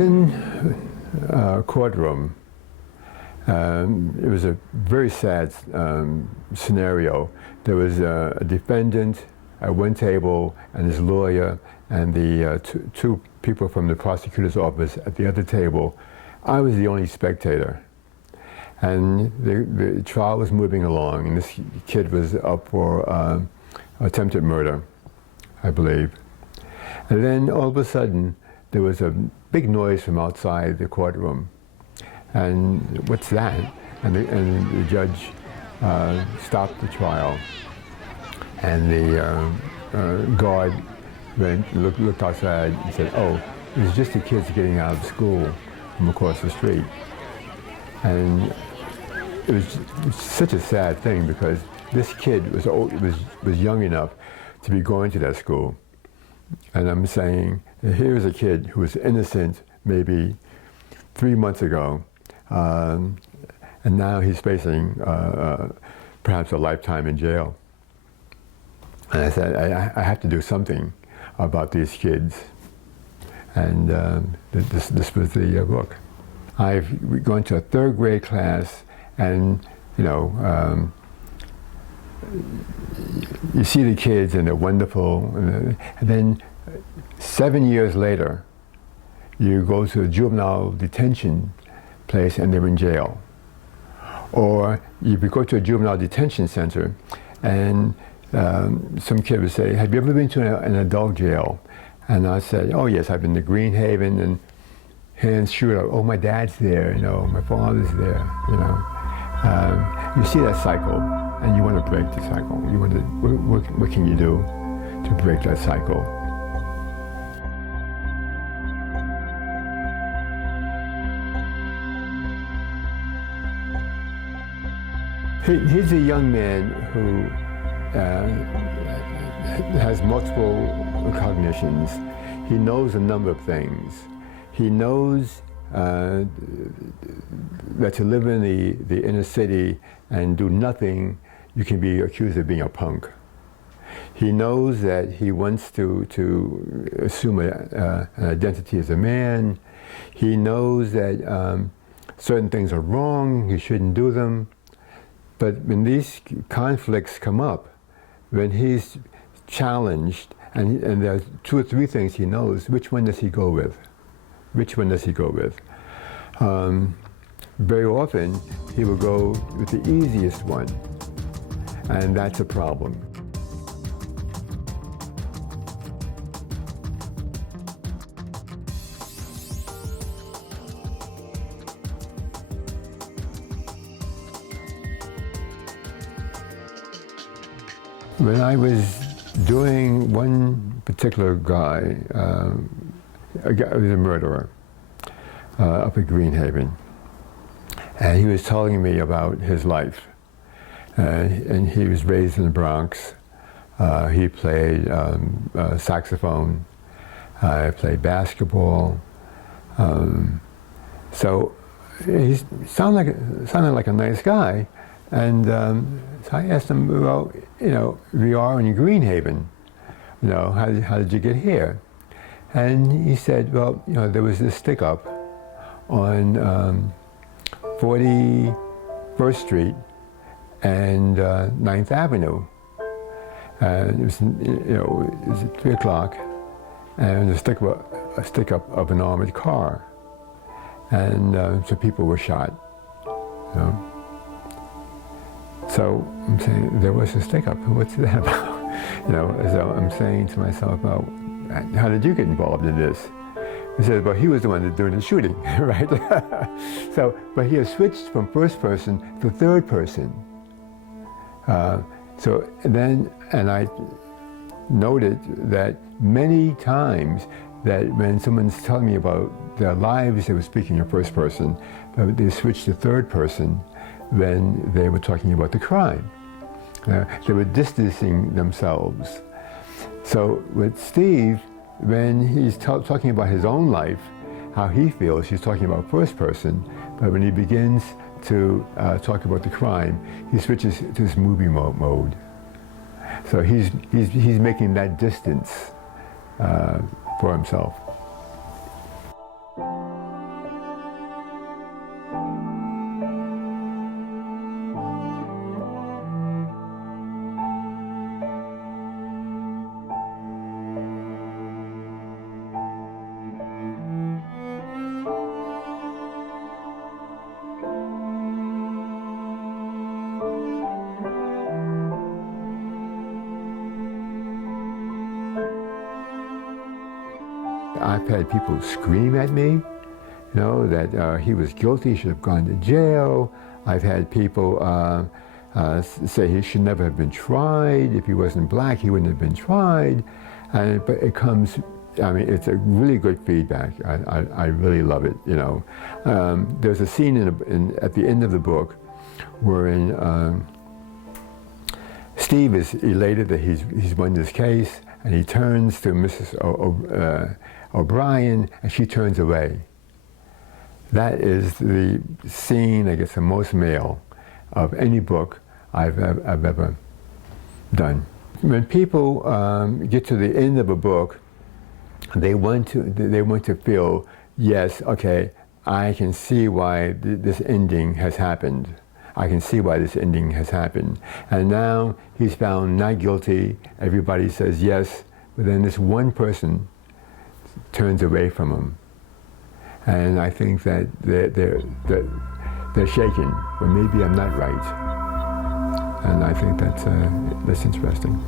in a courtroom. It was a very sad scenario. There was a defendant at one table and his lawyer and the two people from the prosecutor's office at the other table. I was the only spectator. And the trial was moving along, and this kid was up for attempted murder, I believe. And then all of a sudden, there was a big noise from outside the courtroom. And what's that? And the judge stopped the trial. And the guard looked outside and said, "Oh, it was just the kids getting out of school from across the street." And it was such a sad thing because this kid was young enough to be going to that school. And I'm saying, here's a kid who was innocent maybe 3 months ago, and now he's facing perhaps a lifetime in jail. And I said, I have to do something about these kids. And this was the book. I've gone to a third grade class, and you see the kids and they're wonderful, and then 7 years later, you go to a juvenile detention place and they're in jail. Or you go to a juvenile detention center, and some kid would say, "Have you ever been to an adult jail?" And I said, "Oh yes, I've been to Greenhaven," and hands shoot up. "Oh, my dad's there, my father's there, You see that cycle, and you want to break the cycle. You want to, what can you do to break that cycle? He's a young man who has multiple cognitions. He knows a number of things. He knows that to live in the inner city and do nothing, you can be accused of being a punk. He knows that he wants to assume an identity as a man. He knows that certain things are wrong, he shouldn't do them. But when these conflicts come up, when he's challenged, and there's 2 or 3 things he knows, which one does he go with? Which one does he go with? Very often, he will go with the easiest one, and that's a problem. When I was doing one particular guy, a guy was a murderer up at Greenhaven, and he was telling me about his life. And he was raised in the Bronx. He played saxophone. He played basketball. So he sounded like a nice guy. And so I asked him, well, we are in Greenhaven. How did you get here? And he said, well, there was this stick-up on 41st Street and 9th Avenue. And it was 3 o'clock, and a stick-up of an armored car. And so people were shot. So I'm saying, there was a stick-up. What's that about? So I'm saying to myself, well, how did you get involved in this? He said, well, he was the one that doing the shooting, right? So, but he has switched from first person to third person. So then, and I noted that many times that when someone's telling me about their lives, they were speaking in first person, but they switched to third person when they were talking about the crime. They were distancing themselves. So with Steve, when he's talking about his own life, how he feels, he's talking about first person, but when he begins to talk about the crime, he switches to this movie mode. So he's making that distance for himself. I've had people scream at me, you know, that he was guilty, should have gone to jail. I've had people say he should never have been tried. If he wasn't black, he wouldn't have been tried. But it comes, I mean, it's a really good feedback. I really love it, you know. There's a scene at the end of the book wherein Steve is elated that he's won this case, and he turns to Mrs. O'Brien, and she turns away. That is the scene that gets the most mail of any book I've ever done. When people get to the end of a book, they want to feel, yes, okay, I can see why this ending has happened. I can see why this ending has happened. And now he's found not guilty. Everybody says yes, but then this one person turns away from him. And I think that they're shaken. Well, maybe I'm not right. And I think that's interesting.